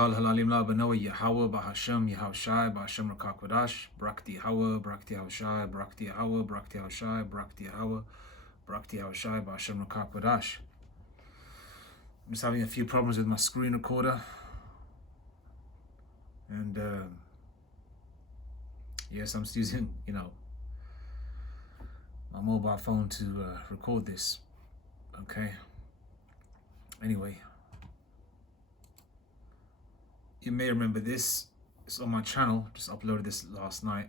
Kal Halalim La Benoa Yahweh Bahashem Yahushai Bahashem Rakakwadash Brakti Hawa Brakti Yahushai Brakti Hawa Brakti Yahushai Brakti Hawa Brakti Yahushai Bahashem Rakakwadash. I'm just having a few problems with my screen recorder, and yes, I'm still using my mobile phone to record this. Okay. Anyway, you may remember this. It's on my channel. Just uploaded this last night,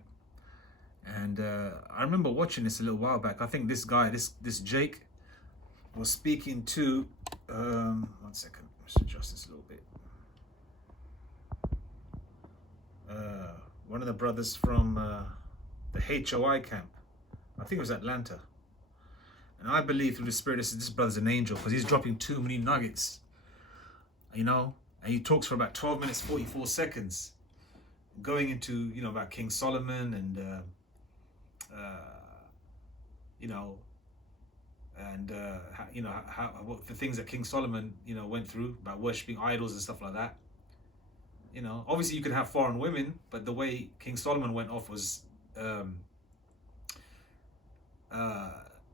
and I remember watching this a little while back. I think this guy, this Jake, was speaking to. 1 second. Let's adjust this a little bit. One of the brothers from the HOI camp. I think it was Atlanta. And I believe through the Spirit, this brother's an angel, because he's dropping too many nuggets, and he talks for about 12 minutes, 44 seconds, going into, about King Solomon and, what the things that King Solomon, went through about worshiping idols and stuff like that. Obviously you could have foreign women, but the way King Solomon went off was,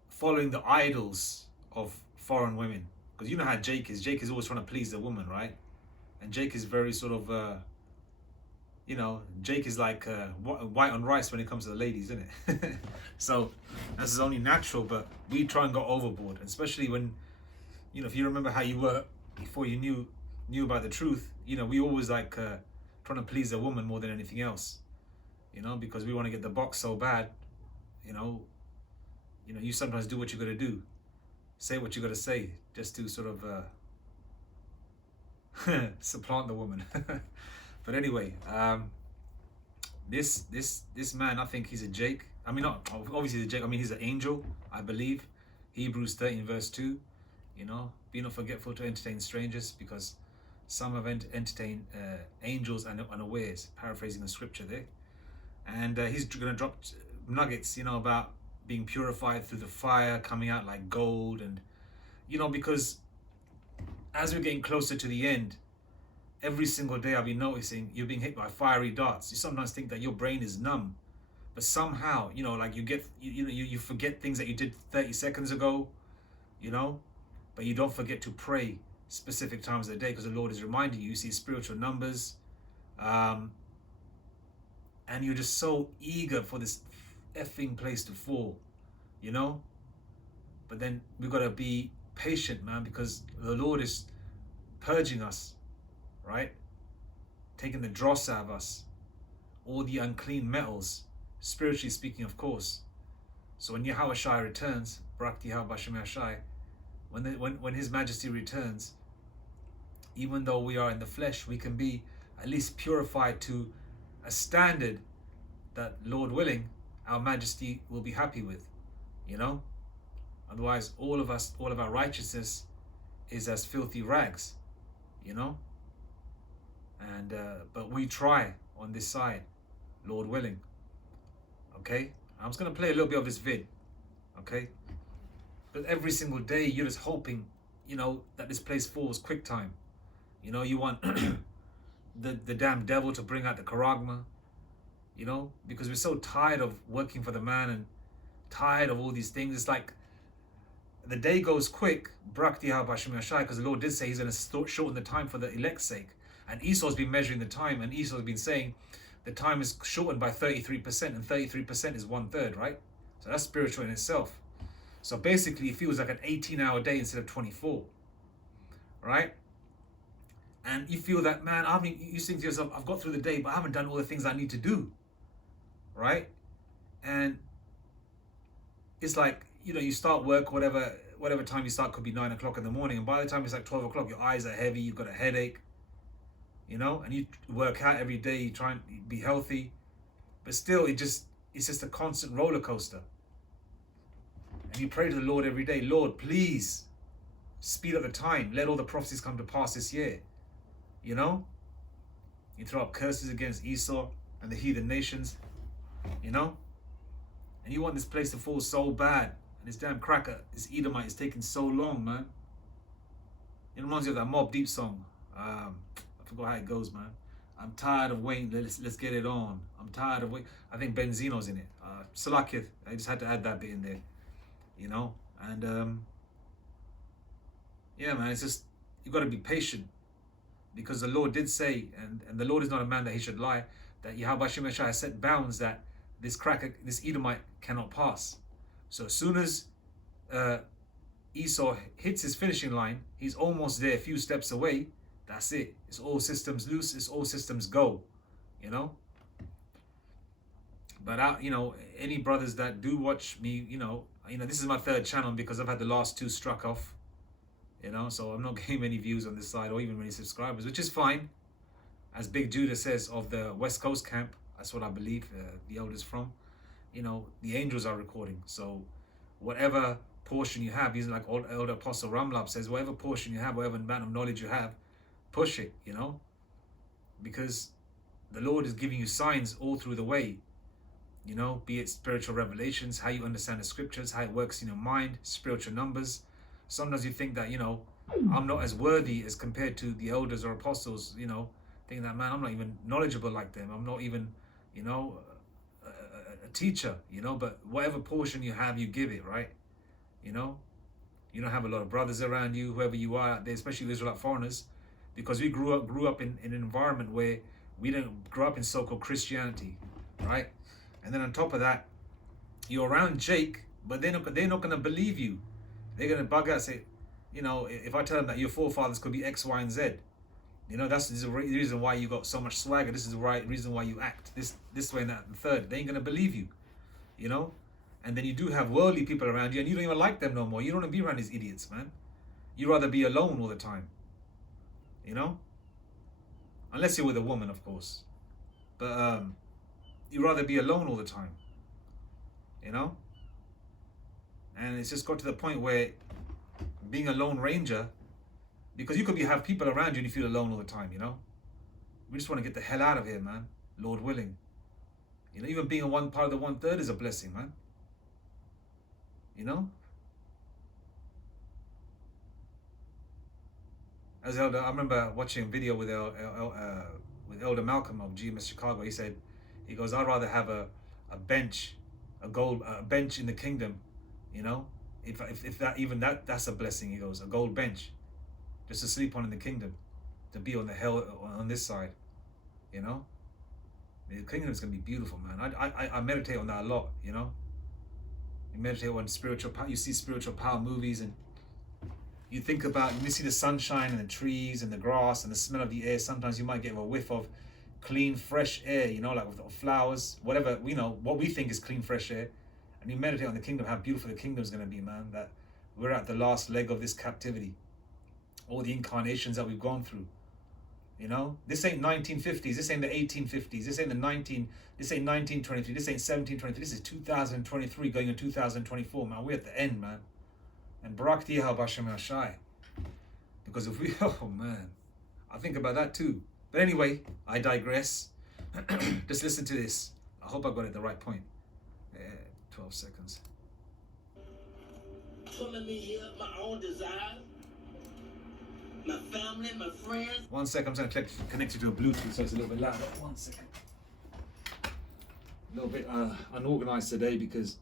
following the idols of foreign women. Because you know how Jake is. Jake is always trying to please the woman, right? And Jake is very sort of, Jake is like white on rice when it comes to the ladies, isn't it? So this is only natural, but we try and go overboard. Especially when, if you remember how you were before you knew about the truth, we always like trying to please a woman more than anything else, because we want to get the box so bad, you sometimes do what you got to do, say what you got to say, just to sort of supplant the woman. But anyway, this man, I think he's a Jake. I mean, not obviously he's a Jake. I mean, he's an angel, I believe. Hebrews 13 verse 2. Be not forgetful to entertain strangers, because some have entertained angels unawares. Paraphrasing the scripture there. And he's going to drop nuggets, about being purified through the fire, coming out like gold. And, because as we're getting closer to the end, every single day I'll be noticing you're being hit by fiery darts. You sometimes think that your brain is numb, but somehow, like you forget things that you did 30 seconds ago, but you don't forget to pray specific times of the day, because the Lord is reminding you. You see spiritual numbers, and you're just so eager for this effing place to fall, but then we've got to be patient, man, because the Lord is purging us, right? Taking the dross out of us, all the unclean metals, spiritually speaking, of course. So when Yahushai returns, when His Majesty returns, even though we are in the flesh, we can be at least purified to a standard that, Lord willing, our Majesty will be happy with, Otherwise, all of our righteousness is as filthy rags, And but we try on this side, Lord willing. Okay, I'm just gonna play a little bit of this vid. Okay, but every single day you're just hoping, that this place falls quick time. You want the damn devil to bring out the charagma. Because we're so tired of working for the man and tired of all these things. It's like the day goes quick, because the Lord did say He's going to shorten the time for the elect's sake. And Esau's been measuring the time, and Esau's been saying the time is shortened by 33%, and 33% is 1/3, right? So that's spiritual in itself. So basically, it feels like an 18-hour day instead of 24, right? And you feel that, man, you think to yourself, I've got through the day, but I haven't done all the things I need to do. Right? And it's like, you start work, whatever time you start, could be 9 o'clock in the morning. And by the time it's like 12 o'clock, your eyes are heavy, you've got a headache, and you work out every day, you try and be healthy. But still, it's just a constant roller coaster. And you pray to the Lord every day, Lord, please speed up the time. Let all the prophecies come to pass this year. You throw up curses against Esau and the heathen nations. And you want this place to fall so bad, and this damn cracker, this Edomite, is taking so long, man. It reminds me of that Mobb Deep song. I forgot how it goes, man. I'm tired of waiting. Let's get it on. I'm tired of waiting. I think Benzino's in it. Salakith. I just had to add that bit in there, you know. And yeah, man, it's just you got to be patient, because the Lord did say, and the Lord is not a man that he should lie, that Yahweh Shemeshai has set bounds that this Edomite cannot pass. So as soon as Esau hits his finishing line, he's almost there, a few steps away. That's it. It's all systems loose. It's all systems go. You know. But you know, any brothers that do watch me, you know, this is my third channel because I've had the last two struck off. You know, so I'm not getting many views on this side or even many subscribers, which is fine. As Big Judah says of the West Coast camp, that's what I believe the elders from. You know, the angels are recording. So whatever portion you have, even like Elder Apostle Ramlab says, whatever portion you have, whatever amount of knowledge you have, push it, you know, because the Lord is giving you signs all through the way, you know, be it spiritual revelations, how you understand the scriptures, how it works in your mind, spiritual numbers. Sometimes you think that, you know, I'm not as worthy as compared to the elders or apostles, you know, thinking that, man, I'm not even knowledgeable like them. I'm not even, you know, a teacher, you know, but whatever portion you have, you give it, right? You know, you don't have a lot of brothers around you, whoever you are out there, especially Israelite foreigners, because we grew up in an environment where we didn't grow up in so-called Christianity, right? And then on top of that, you're around Jake, but they're not going to believe you. They're going to bug out and say, you know, if I tell them that your forefathers could be X, Y, and Z, you know, that's the reason why you got so much swagger. This is the right reason why you act this way and that and third. They ain't going to believe you, you know? And then you do have worldly people around you and you don't even like them no more. You don't want to be around these idiots, man. You'd rather be alone all the time, you know? Unless you're with a woman, of course. But you'd rather be alone all the time, you know? And it's just got to the point where being a lone ranger, because you could have people around you and you feel alone all the time, you know? We just want to get the hell out of here, man. Lord willing. You know, even being a one part of the 1/3 is a blessing, man. You know? As Elder, I remember watching a video with Elder Malcolm of GMS Chicago. He goes, I'd rather have a bench, a bench in the kingdom, you know? If that's a blessing, he goes, a gold bench, just to sleep on in the kingdom, to be on the hell on this side, you know? The kingdom is gonna be beautiful, man. I meditate on that a lot, you know? You meditate on spiritual power. You see spiritual power movies, and you think about, you see the sunshine and the trees and the grass and the smell of the air. Sometimes you might get a whiff of clean, fresh air, you know, like with flowers, whatever, you know, what we think is clean, fresh air. And you meditate on the kingdom, how beautiful the kingdom is going to be, man, that we're at the last leg of this captivity. All the incarnations that we've gone through, you know, this ain't 1950s, this ain't the 1850s, this ain't 1923, this ain't 1723, this is 2023 going into 2024, man. We're at the end, man. And Barak Tiyah Bashem Ashai. Because if we, oh man, I think about that too. But anyway, I digress. Just listen to this. I hope I got it at the right point. 12 seconds. Pulling me here, my own desire, my family, my friends. 1 second, I'm going to connect you to a Bluetooth so it's a little bit louder. 1 second. A little bit unorganized today because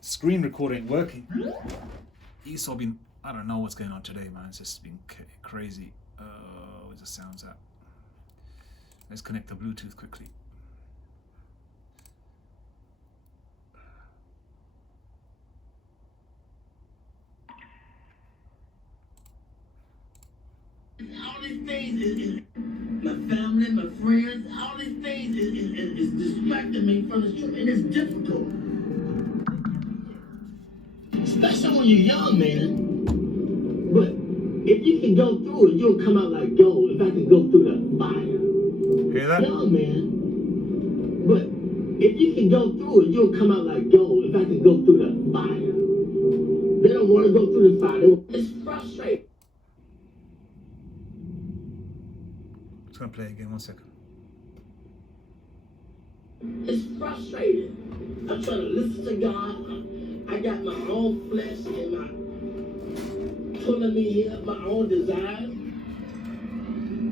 screen recording working. Esau been, I don't know what's going on today, man. It's just been crazy. Where's the sounds at? Let's connect the Bluetooth quickly. All these things is my family, my friends, all these things is distracting me from the truth, and it's difficult. Especially when you're young, man. But if you can go through it, you'll come out like gold. If I can go through the fire. Hear that? Young, man. But if you can go through it, you'll come out like gold. If I can go through the fire. They don't want to go through the fire. It's frustrating. Just gonna play again, 1 second. It's frustrating. I'm trying to listen to God. I got my own flesh and my pulling me here, my own desires,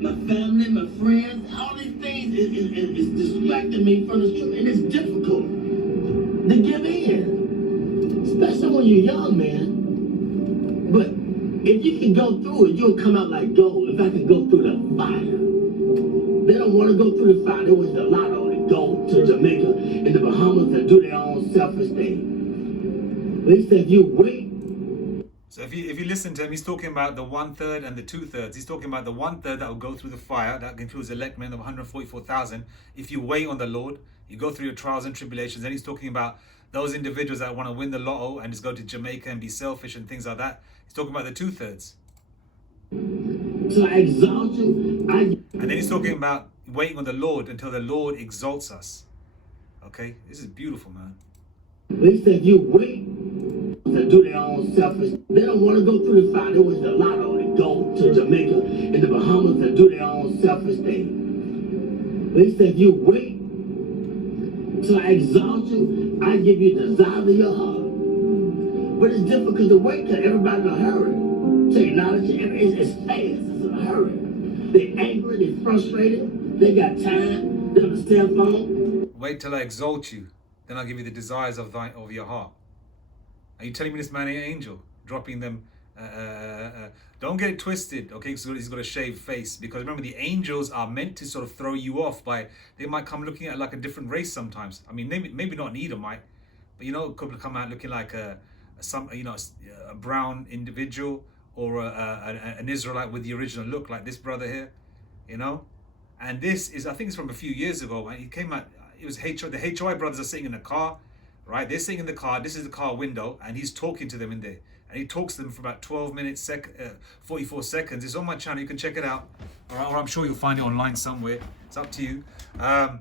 my family, my friends, all these things is distracting me from the truth, and it's difficult to give in, especially when you're young, man. But if you can go through it, you'll come out like gold. If I can go through the fire. They don't want to go through the fire. They want the lotto to go to Jamaica and the Bahamas and do their own selfish thing. But he said, if you wait. So if you listen to him, he's talking about the 1/3 and the 2/3. He's talking about the 1/3 that will go through the fire. That includes elect men of 144,000. If you wait on the Lord, you go through your trials and tribulations. Then he's talking about those individuals that want to win the lotto and just go to Jamaica and be selfish and things like that. He's talking about the 2/3. So I exalt you. And then he's talking about waiting on the Lord until the Lord exalts us. Okay? This is beautiful, man. He said, if you wait to do their own selfish, they don't want to go through the fire. They want the lotto and go to Jamaica and the Bahamas and do their own selfish thing. But he said, if you wait till I exalt you, I give you the desires of your heart. But it's difficult to wait because everybody's in a hurry. Technology, it's fast, it's in a hurry. They're angry, they're frustrated, they got time, they're on the cell phone. Wait till I exalt you, then I'll give you the desires of your heart. Are you telling me this man ain't an angel? Dropping them, don't get it twisted, okay, so he's got a shaved face, because remember the angels are meant to sort of throw you off by, they might come looking at like a different race sometimes. I mean, maybe not an Edomite, but you know, a couple come out looking like a brown individual, or an Israelite with the original look, like this brother here, you know. And this is, I think it's from a few years ago, and he came out, it was the HOI brothers are sitting in the car, right? They're sitting in the car, this is the car window, and he's talking to them in there. And he talks to them for about 12 minutes, 44 seconds. It's on my channel, you can check it out. Or I'm sure you'll find it online somewhere. It's up to you. And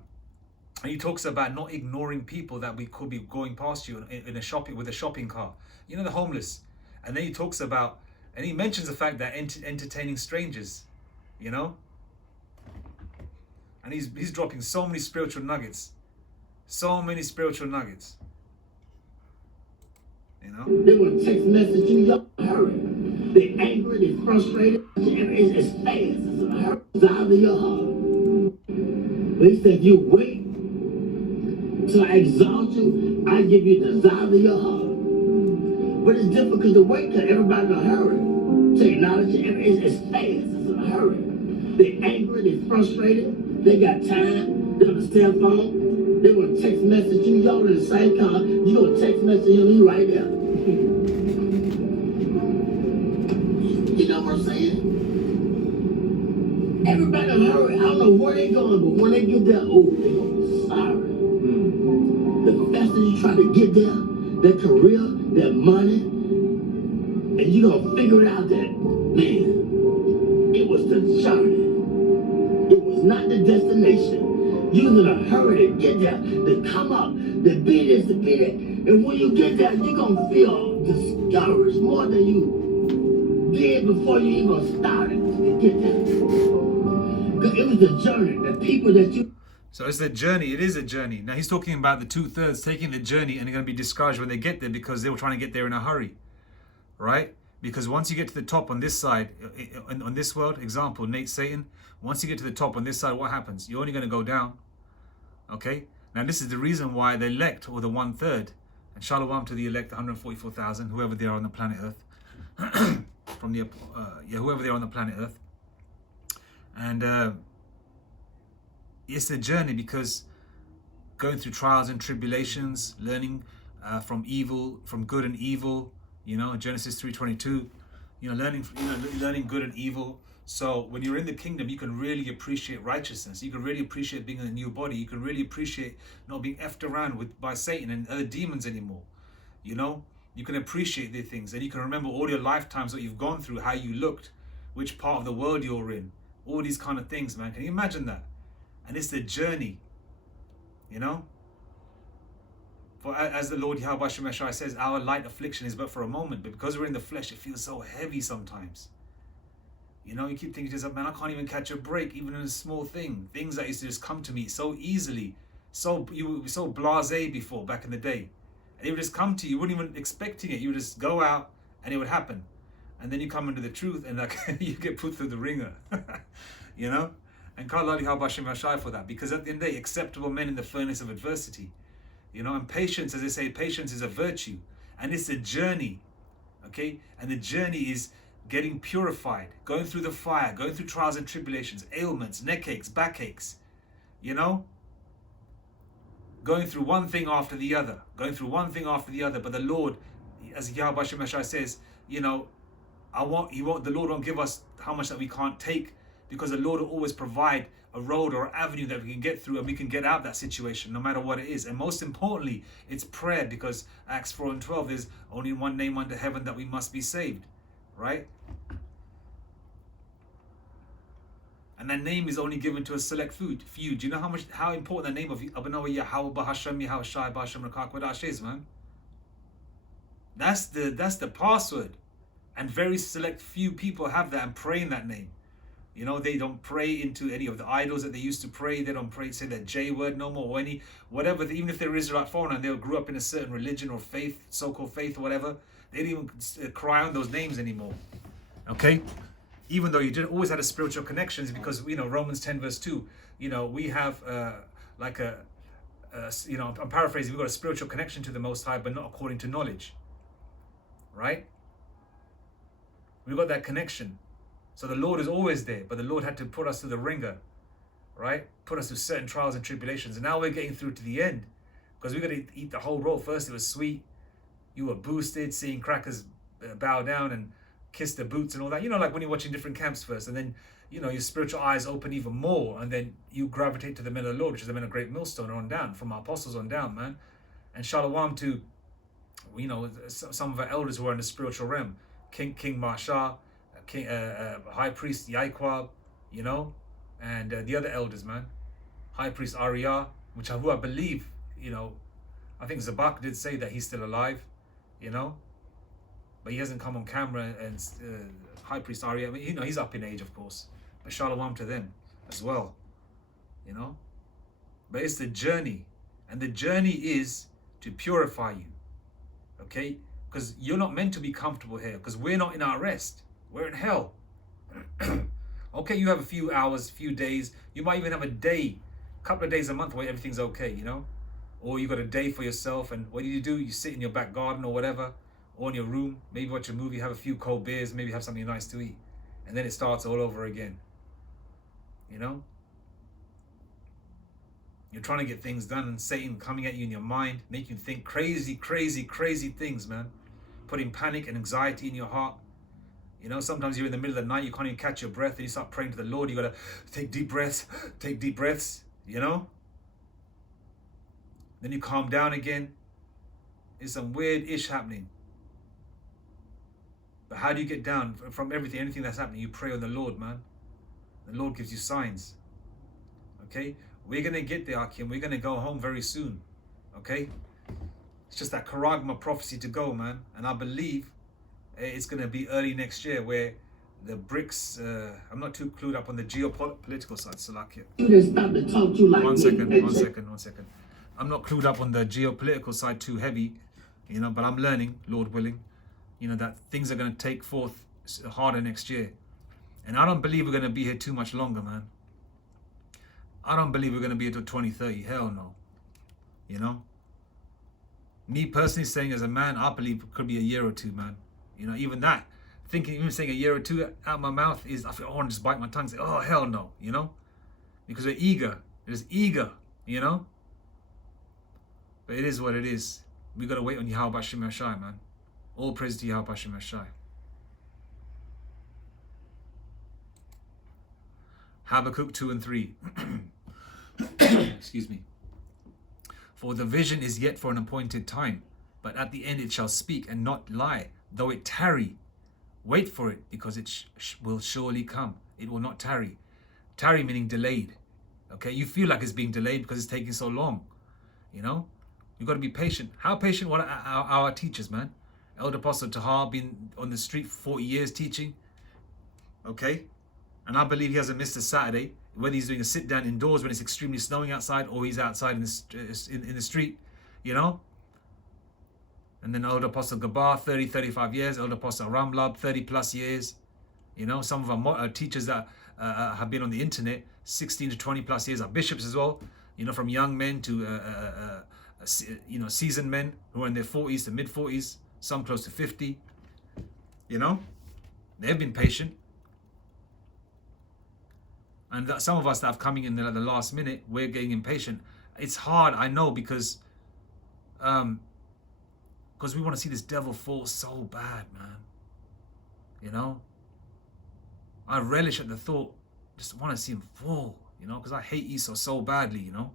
he talks about not ignoring people that we could be going past you in a shopping, with a shopping cart. You know, the homeless. And then he talks about, and he mentions the fact that entertaining strangers, you know? And he's dropping so many spiritual nuggets. So many spiritual nuggets. You know? They want to text message you, y'all hurry. They're angry, they're frustrated. It's fast, it's in a hurry. Desire of your heart. But he said, if you wait till I exalt you, I give you the desire of your heart. But it's difficult to wait because everybody's in a hurry. Technology, it's fast, it's in a hurry. They're angry, they're frustrated, they got time, they're on the cell phone, they want to text message you, y'all in the same car, you gonna text message him, he right there. You know what I'm saying? Everybody in a hurry, I don't know where they going, but when they get there, oh, they gonna be sorry. The faster you try to get there, that career, that money, and you gonna figure it out that, man, it was the journey. It was not the destination. You was in a hurry to get there, to come up, to be this, to be that. And when you get there, you're gonna feel discouraged more than you did before you even started to get there. Because it was the journey, the people that you... So it's a journey. It is a journey. Now he's talking about the 2/3 taking the journey, and they're going to be discouraged when they get there because they were trying to get there in a hurry, right? Because once you get to the top on this side, on this world, example, Nate Satan, once you get to the top on this side, what happens? You're only going to go down, okay? Now this is the reason why the elect, or the 1/3, and shalom to the elect, 144,000, whoever they are on the planet Earth, from the whoever they are on the planet Earth, and it's a journey, because going through trials and tribulations, learning from evil, from good and evil, you know, Genesis 3:22, you know, learning good and evil. So when you're in the kingdom, you can really appreciate righteousness. You can really appreciate being in a new body. You can really appreciate not being effed around by Satan and other demons anymore. You know, you can appreciate the things, and you can remember all your lifetimes that you've gone through, how you looked, which part of the world you're in, all these kind of things, man. Can you imagine that? And it's the journey, you know. For as the Lord Yahweh Shemeshai says, our light affliction is but for a moment, but because we're in the flesh, it feels so heavy sometimes. You know, you keep thinking to yourself, man, I can't even catch a break, even in a small thing. Things that used to just come to me so easily. You were so blasé before, back in the day. And it would just come to you, you wouldn't even expecting it. You would just go out and it would happen. and then you come into the truth, and like you get put through the ringer, you know. And Kalali Habashim Hashai for that, because at the end of the day, acceptable men in the furnace of adversity, you know. And patience, as they say, patience is a virtue, and it's a journey, okay. And the journey is getting purified, going through the fire, going through trials and tribulations, ailments, neck aches, back aches, you know. Going through one thing after the other, But the Lord, as Yahweh Hashem Hashai says, you know, the Lord won't give us how much that we can't take, because the Lord will always provide a road or avenue that we can get through, and we can get out of that situation no matter what it is. And most importantly, it's prayer, because Acts 4 and 12, there's only one name under heaven that we must be saved, right? And that name is only given to a select few. Do you know how important the name of Abanawa Yahweh Bahashem Yahweh Shai Bahashem Rakak Wadash is, man? That's the password. And very select few people have that and pray in that name. You know, they don't pray into any of the idols that they used to pray. They don't pray, say that J word no more, or any, whatever. Even if they're Israelite foreigner and they grew up in a certain religion or faith, so-called faith or whatever, they don't even cry on those names anymore. Okay? Even though you did always had a spiritual connections, because, you know, Romans 10 verse 2, you know, we have you know, I'm paraphrasing, we've got a spiritual connection to the Most High, but not according to knowledge. Right? We've got that connection. So the Lord is always there, but the Lord had to put us through the ringer, right? Put us through certain trials and tribulations. And now we're getting through to the end, because we've got to eat the whole roll. First it was sweet. You were boosted, seeing crackers bow down and kiss the boots and all that. You know, like when you're watching different camps first, and then, you know, your spiritual eyes open even more, and then you gravitate to the men of the Lord, which is the men of Great Millstone, on down, from our apostles on down, man. And shalom to, you know, some of our elders who are in the spiritual realm. King Marsha, High Priest Yaikwab, you know, and the other elders, man. High Priest Arya, who I believe, you know, I think Zabak did say that he's still alive, you know, but he hasn't come on camera. And High Priest Arya, I mean, you know, he's up in age, of course, but shalom to them as well, you know. But it's the journey, and the journey is to purify you, okay? Because you're not meant to be comfortable here, because we're not in our rest. We're in hell. Okay, you have a few hours, few days. You might even have a day, couple of days a month where everything's okay, you know? Or you got a day for yourself, and what do? You sit in your back garden or whatever, or in your room, maybe watch a movie, have a few cold beers, maybe have something nice to eat. And then it starts all over again, you know? You're trying to get things done, and Satan coming at you in your mind, making you think crazy, crazy, crazy things, man. Putting panic and anxiety in your heart. You know, sometimes you're in the middle of the night, you can't even catch your breath, and you start praying to the Lord. You got to take deep breaths, you know? Then you calm down again. There's some weird ish happening. But how do you get down from anything that's happening? You pray on the Lord, man. The Lord gives you signs. Okay? We're going to get there, Akim. We're going to go home very soon. Okay? It's just that Karagma prophecy to go, man. And I believe it's going to be early next year, where the BRICS, I'm not too clued up on the geopolitical side, Salakia. You didn't stop to talk to like One me. second. I'm not clued up on the geopolitical side too heavy, you know, but I'm learning, Lord willing, you know, that things are going to take forth harder next year. And I don't believe we're going to be here too much longer, man. I don't believe we're going to be here till 2030. Hell no. You know? Me personally saying as a man, I believe it could be a year or two, man. You know, even saying a year or two out of my mouth is, I feel I want to just bite my tongue and say, oh, hell no, you know? Because we're eager. It is eager, you know? But it is what it is. We got to wait on Yahweh Hashem Hashai, man. All praise to Yahweh Hashem Hashai. Habakkuk 2 and 3. Excuse me. For the vision is yet for an appointed time, but at the end it shall speak and not lie. Though it tarry, wait for it, because it will surely come. It will not tarry. Tarry meaning delayed. Okay, you feel like it's being delayed because it's taking so long. You know, you've got to be patient. How patient were our teachers, man? Elder Apostle Tahar been on the street for 40 years teaching. Okay, and I believe he hasn't missed a Saturday. Whether he's doing a sit down indoors when it's extremely snowing outside, or he's outside in the street, you know. And then Elder Apostle Gabar, 30, 35 years. Elder Apostle Ramlab, 30 plus years. You know, some of our teachers that have been on the internet, 16 to 20 plus years. Our bishops as well, you know, from young men to, you know, seasoned men who are in their 40s to mid 40s, some close to 50. You know, they've been patient. And some of us that have coming in at the last minute, we're getting impatient. It's hard, I know, because we want to see this devil fall so bad, man. You know? I relish at the thought, just want to see him fall, you know, because I hate Esau so badly, you know,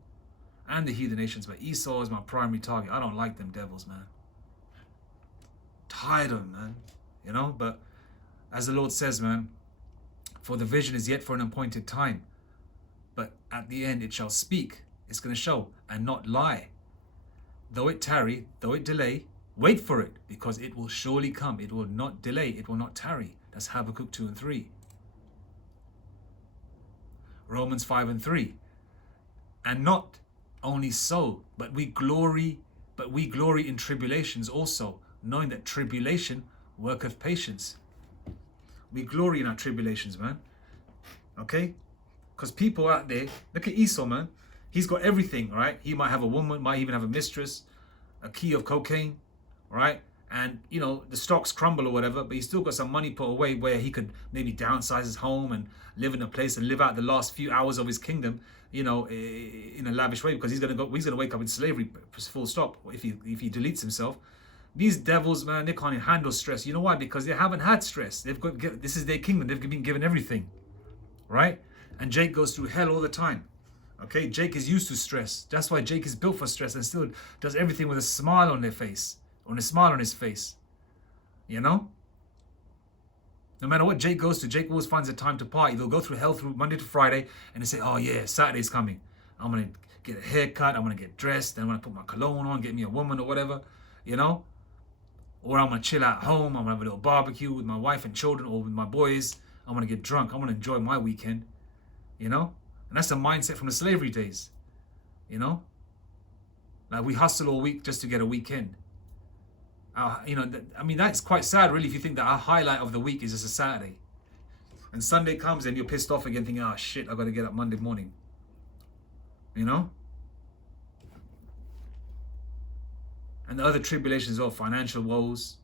and the heathen nations, but Esau is my primary target. I don't like them devils, man. Tired of them, man, you know, but as the Lord says, man, for the vision is yet for an appointed time, but at the end it shall speak. It's going to show and not lie. Though it tarry, though it delay, wait for it, because it will surely come. It will not delay, it will not tarry. That's Habakkuk 2 and 3. Romans 5 and 3. And not only so, but we glory in tribulations also, knowing that tribulation worketh patience. We glory in our tribulations, man. Okay? Because people out there, look at Esau, man. He's got everything, right? He might have a woman, might even have a mistress, a key of cocaine, right? And, you know, the stocks crumble or whatever, but he's still got some money put away where he could maybe downsize his home and live in a place and live out the last few hours of his kingdom, you know, in a lavish way, because he's gonna wake up in slavery, full stop, if he deletes himself. These devils, man, they can't even handle stress. You know why? Because they haven't had stress. This is their kingdom. They've been given everything, right? And Jake goes through hell all the time. Okay, Jake is used to stress. That's why Jake is built for stress and still does everything with a smile on their face, on a smile on his face. You know? No matter what Jake goes to, Jake always finds a time to party. They'll go through hell through Monday to Friday and they say, oh yeah, Saturday's coming. I'm going to get a haircut. I'm going to get dressed. Then I'm going to put my cologne on, get me a woman or whatever, you know? Or I'm going to chill at home. I'm going to have a little barbecue with my wife and children or with my boys. I'm going to get drunk. I'm going to enjoy my weekend, you know? And that's a mindset from the slavery days, you know? Like we hustle all week just to get a weekend. You know, I mean, that's quite sad, really, if you think that our highlight of the week is just a Saturday. And Sunday comes and you're pissed off again, thinking, oh, shit, I've got to get up Monday morning. You know? And the other tribulations of financial woes,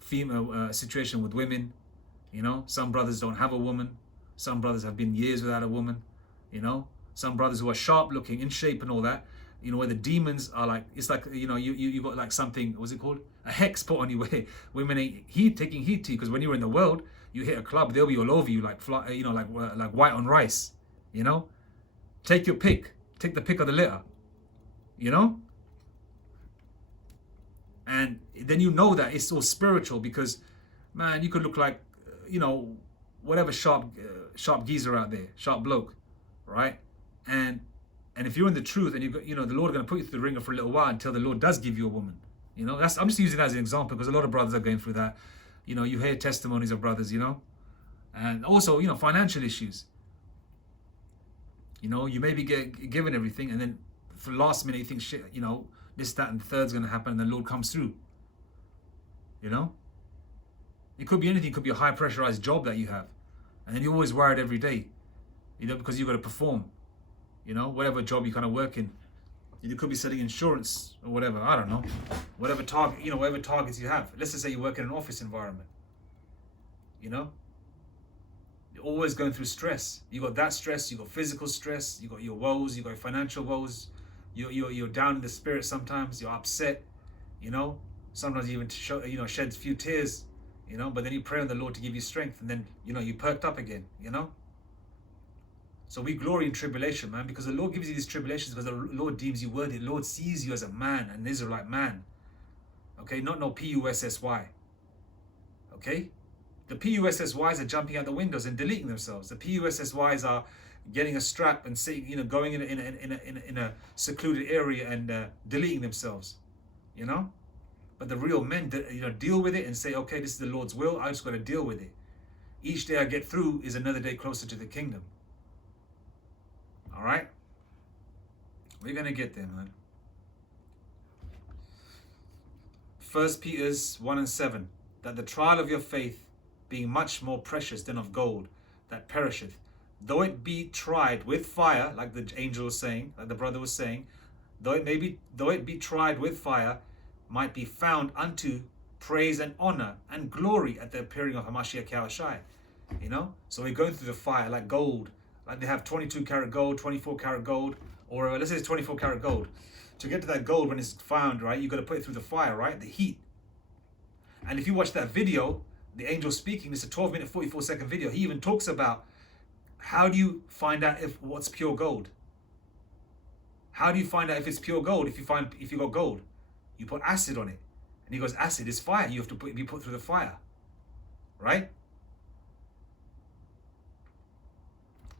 female situation with women, you know? Some brothers don't have a woman. Some brothers have been years without a woman, you know? Some brothers who are sharp looking, in shape and all that, you know, where the demons are like, it's like, you know, you got like something, what's it called? A hex put on you where women ain't taking heed to you, because when you're in the world, you hit a club, they'll be all over you like, you know, like white on rice, you know? Take your pick. Take the pick of the litter, you know? And then you know that it's all spiritual because, man, you could look like, you know, whatever sharp geezer out there, sharp bloke, right? And if you're in the truth and you know, the Lord is going to put you through the ringer for a little while until the Lord does give you a woman. You know, I'm just using that as an example because a lot of brothers are going through that. You know, you hear testimonies of brothers, you know, and also, you know, financial issues. You know, you maybe get given everything and then for the last minute you think, shit, you know, this, that, and the third's going to happen and the Lord comes through. You know? It could be anything. It could be a high pressurized job that you have. And then you're always worried every day, you know, because you've got to perform. You know, whatever job you kind of work in. You could be selling insurance or whatever. I don't know. Whatever target, you know, whatever targets you have. Let's just say you work in an office environment. You know? You're always going through stress. You got that stress, you got physical stress, you got your woes, you got financial woes. You're down in the spirit sometimes, you're upset, you know? Sometimes you even shed a few tears, you know, but then you pray on the Lord to give you strength and then, you know, you perked up again, you know? So we glory in tribulation, man, because the Lord gives you these tribulations because the Lord deems you worthy. The Lord sees you as a man, an Israelite man. Okay, not no P-U-S-S-Y. Okay? The P-U-S-S-Ys are jumping out the windows and deleting themselves. The P-U-S-S-Ys are getting a strap and saying, you know, going in a secluded area and deleting themselves, you know? But the real men, you know, deal with it and say, okay, this is the Lord's will. I just got to deal with it. Each day I get through is another day closer to the kingdom. All right? We're going to get there, man. 1 Peter's 1 and 7, that the trial of your faith, being much more precious than of gold, that perisheth, though it be tried with fire, like the angel was saying, like the brother was saying, though it be tried with fire, might be found unto praise and honor and glory at the appearing of Hamashiach Yahushai. You know, so we're going through the fire like gold, like they have 22 karat gold, 24 karat gold, or let's say it's 24 karat gold. To get to that gold when it's found, right, you got to put it through the fire, right, the heat. And if you watch that video, the angel speaking, it's a 12-minute, 44-second video. He even talks about how do you find out if what's pure gold? How do you find out if it's pure gold? If you got gold, you put acid on it, and he goes, acid is fire. You have to be put through the fire, right?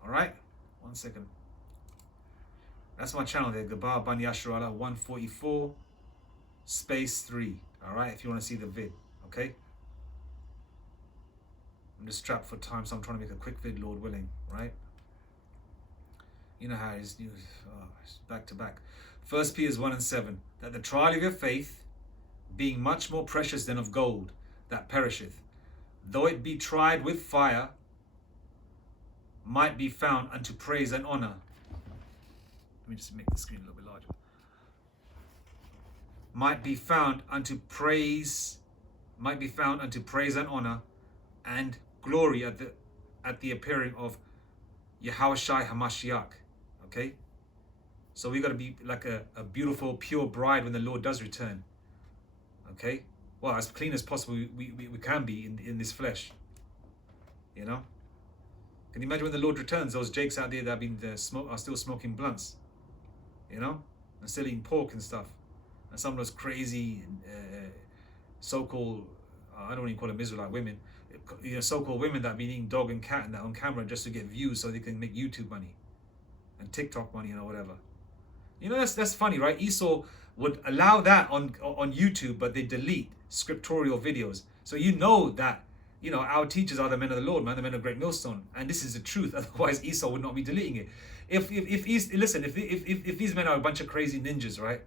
All right, 1 second. That's my channel there, Gabar Bani Ashrala 144 space 3. All right, if you want to see the vid, okay. I'm just strapped for time, so I'm trying to make a quick vid, Lord willing, right? You know how it is, it's back to back. 1 Peter's 1 and 7, that the trial of your faith, being much more precious than of gold, that perisheth, though it be tried with fire, might be found unto praise and honor. Let me just make the screen a little bit larger. Might be found unto praise and honor and glory at the appearing of Yahushai Hamashiach. Okay? So we got to be like a beautiful, pure bride when the Lord does return. Okay? Well, as clean as possible we can be in this flesh. You know? Can you imagine when the Lord returns, those jakes out there that have been are still smoking blunts? You know? And still eating pork and stuff. And some of those crazy so-called, I don't even call them Israelite women, you know, so-called women that have been eating dog and cat and that on camera just to get views so they can make YouTube money and TikTok money and whatever. You know, that's funny, right? Esau would allow that on YouTube, but they delete scriptural videos. So you know that, you know, our teachers are the men of the Lord, man, the men of Great Millstone, and this is the truth. Otherwise, Esau would not be deleting it. If these men are a bunch of crazy ninjas, right?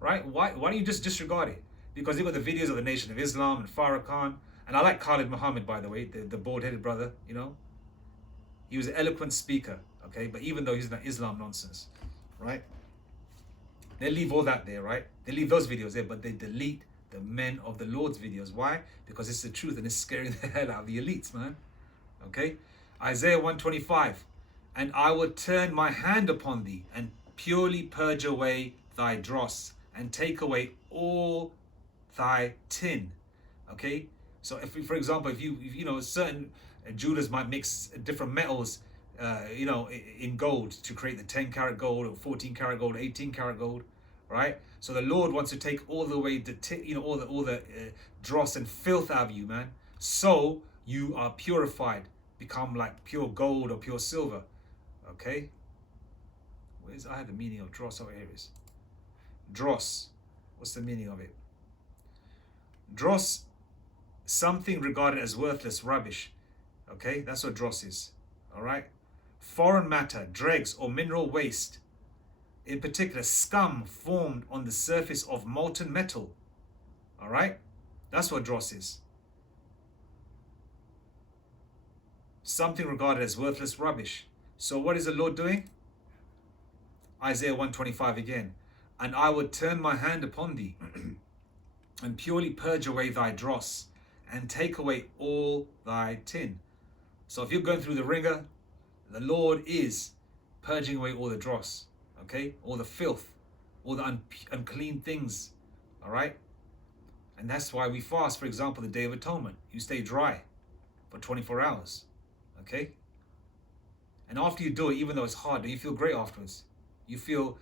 Right? Why don't you just disregard it? Because they got the videos of the Nation of Islam and Farah Khan, and I like Khalid Muhammad, by the way, the bald-headed brother. You know, he was an eloquent speaker. Okay, but even though he's in that Islam nonsense, right? They leave all that there, right? They leave those videos there, but they delete the men of the Lord's videos. Why? Because it's the truth and it's scaring the hell out of the elites, man. Okay? Isaiah 125. And I will turn my hand upon thee and purely purge away thy dross and take away all thy tin. Okay? So if, for example, if you know, certain jewelers might mix different metals, you know, in gold to create the 10 karat gold or 14 karat gold, 18 karat gold, right? So the Lord wants to take all the way all the dross and filth out of you, man. So you are purified, become like pure gold or pure silver. Okay. I had the meaning of dross over here. Is dross? What's the meaning of it? Dross, something regarded as worthless rubbish. Okay, that's what dross is. All right. Foreign matter, dregs, or mineral waste. In particular, scum formed on the surface of molten metal. All right? That's what dross is. Something regarded as worthless rubbish. So what is the Lord doing? Isaiah 125 again. And I would turn my hand upon thee and purely purge away thy dross and take away all thy tin. So if you're going through the ringer, the Lord is purging away all the dross, okay? All the filth, all the unclean things, all right? And that's why we fast, for example, the Day of Atonement. You stay dry for 24 hours, okay? And after you do it, even though it's hard, you feel great afterwards. You feel,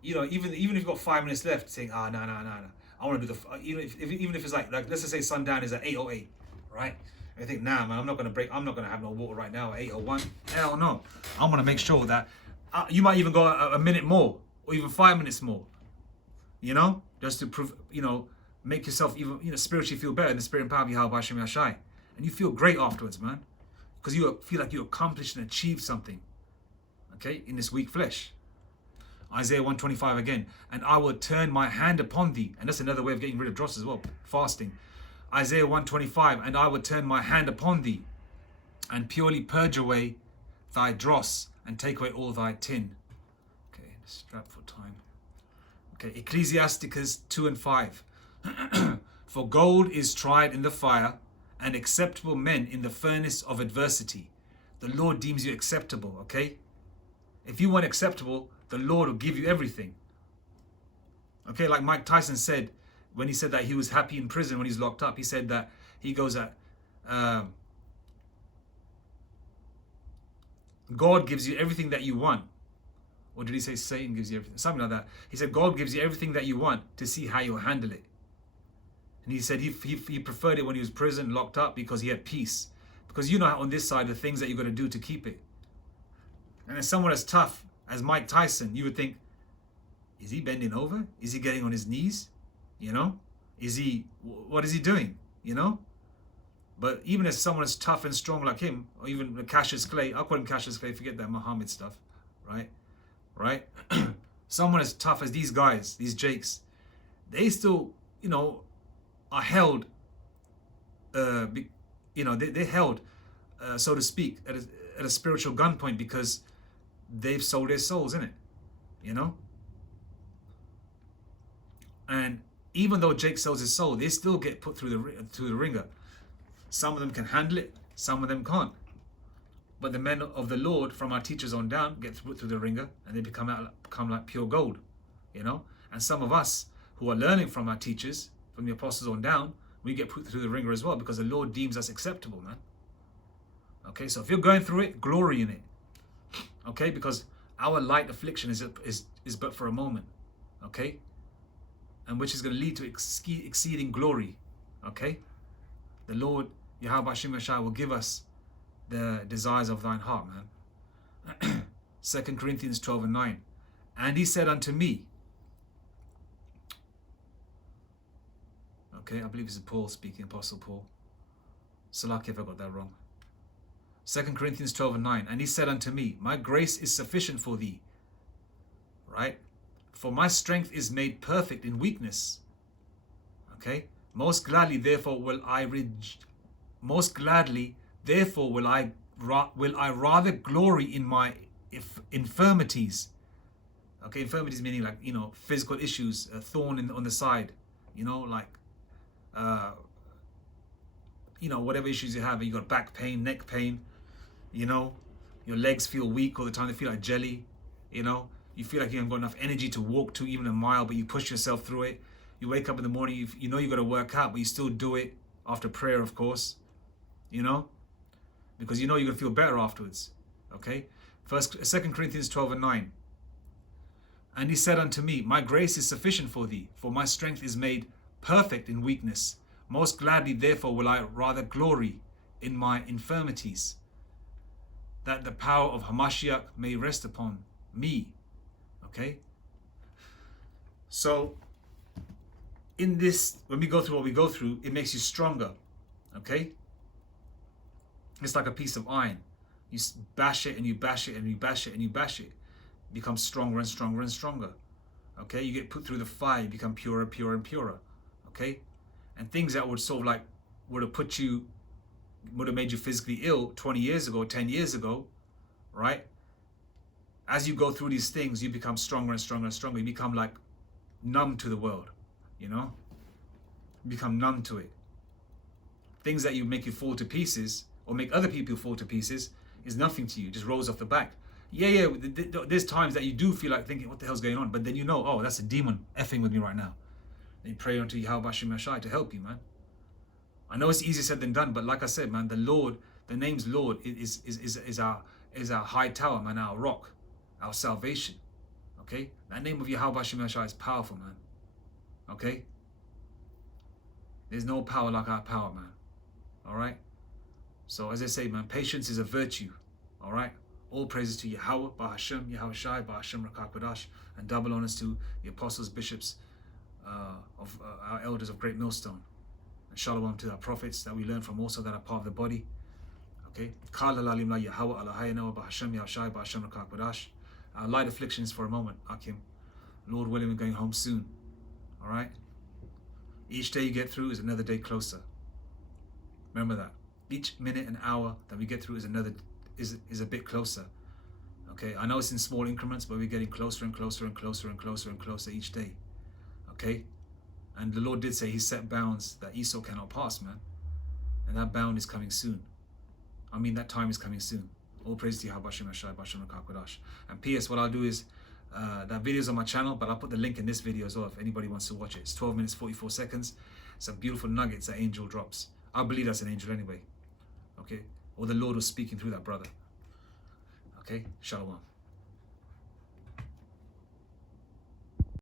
you know, even if you've got 5 minutes left, saying, no. I want to do the, even if it's like let's just say sundown is at 8:08, right? I think, nah, man, I'm not going to have no water right now at 8:01. Hell no. I'm going to make sure that you might even go a minute more or even 5 minutes more, you know, just to prove, you know, make yourself even, you know, spiritually feel better in the spirit and power of Yahweh Hashem Yashai. And you feel great afterwards, man, because you feel like you accomplished and achieved something, okay, in this weak flesh. Isaiah 125 again. And I will turn my hand upon thee. And that's another way of getting rid of dross as well. Fasting. Isaiah 125. And I will turn my hand upon thee and purely purge away thy dross and take away all thy tin. Okay, strap for time. Okay, Ecclesiasticus 2 and 5. For gold is tried in the fire, and acceptable men in the furnace of adversity. The Lord deems you acceptable, okay? If you want acceptable, the Lord will give you everything. Okay, like Mike Tyson said, when he said that he was happy in prison when he's locked up, he said that he goes at, God gives you everything that you want. Or did he say Satan gives you everything? Something like that. He said God gives you everything that you want to see how you'll handle it. And he said he preferred it when he was in prison, locked up, because he had peace. Because you know on this side the things that you're going to do to keep it. And as someone as tough as Mike Tyson, you would think, is he bending over? Is he getting on his knees? You know? What is he doing? You know? But even as someone as tough and strong like him, or even Cassius Clay, I'll call him Cassius Clay, forget that Muhammad stuff, right? Right? Someone as tough as these guys, these Jakes, they still, you know, are held, they're held, so to speak, at a spiritual gunpoint because they've sold their souls, innit? You know? And even though Jake sells his soul, they still get put through the ringer. Some of them can handle it, some of them can't. But the men of the Lord, from our teachers on down, get put through the ringer and they become like pure gold, you know? And some of us who are learning from our teachers, from the apostles on down, we get put through the ringer as well because the Lord deems us acceptable, man. Okay, so if you're going through it, glory in it. Okay, because our light affliction is but for a moment. Okay, and which is going to lead to exceeding glory. Okay, the Lord Yahweh Hashem Yeshua will give us the desires of thine heart, man. 2 Corinthians 12 and 9. And he said unto me, okay, I believe this is Paul speaking, Apostle Paul. Salaki if I got that wrong. 2 Corinthians 12 and 9. And he said unto me, my grace is sufficient for thee. Right? For my strength is made perfect in weakness. Okay? Most gladly, therefore, will I rather glory in my infirmities. Okay, infirmities meaning like, you know, physical issues, a thorn on the side, you know, like, you know, whatever issues you have, you got back pain, neck pain, you know, your legs feel weak all the time, they feel like jelly, you know, you feel like you haven't got enough energy to walk to even a mile, but you push yourself through it. You wake up in the morning, you know you got to work out, but you still do it after prayer, of course, you know, because you know you're going to feel better afterwards, okay? 2 Corinthians 12 and 9. And he said unto me, my grace is sufficient for thee, for my strength is made perfect in weakness. Most gladly, therefore, will I rather glory in my infirmities, that the power of Hamashiach may rest upon me. Okay? So, in this, when we go through what we go through, it makes you stronger. Okay? It's like a piece of iron. You bash it and you bash it and you bash it and you bash it. It becomes stronger and stronger and stronger. Okay? You get put through the fire, you become purer, purer and purer. Okay? And things that would sort of like, would have made you physically ill 20 years ago, 10 years ago, right? As you go through these things, you become stronger and stronger and stronger. You become like numb to the world, you know? You become numb to it. Things that you make you fall to pieces or make other people fall to pieces is nothing to you, just rolls off the back. Yeah, there's times that you do feel like thinking, what the hell's going on? But then you know, oh, that's a demon effing with me right now. And you pray unto Yahweh Hashem Yeshua to help you, man. I know it's easier said than done, but like I said, man, the Lord, the name's Lord is our high tower, man, our rock, our salvation. Okay? That name of Yahweh Hashem Yeshua is powerful, man. Okay? There's no power like our power, man. Alright? So as I say, man, patience is a virtue. Alright? All praises to Yahweh, Bahashem, Yahweh Shai, Bahashem Rakak Badash, and double honors to the apostles, bishops, of our elders of Great Millstone. And shalom to our prophets that we learn from also that are part of the body. Okay. light afflictions for a moment, Akim. Lord willing, we're going home soon. All right? Each day you get through is another day closer. Remember that. Each minute and hour that we get through is a bit closer. Okay? I know it's in small increments, but we're getting closer and closer and closer and closer and closer each day. Okay? And the Lord did say he set bounds that Esau cannot pass, man. And that bound is coming soon. I mean, that time is coming soon. All praise to you, Habashim Ashai, Bashim Rakakodash. And P.S. what I'll do is, that video's on my channel, but I'll put the link in this video as well if anybody wants to watch it. It's 12 minutes, 44 seconds. Some beautiful nuggets that angel drops. I believe that's an angel anyway. Okay? Or the Lord was speaking through that brother. Okay? Shalom.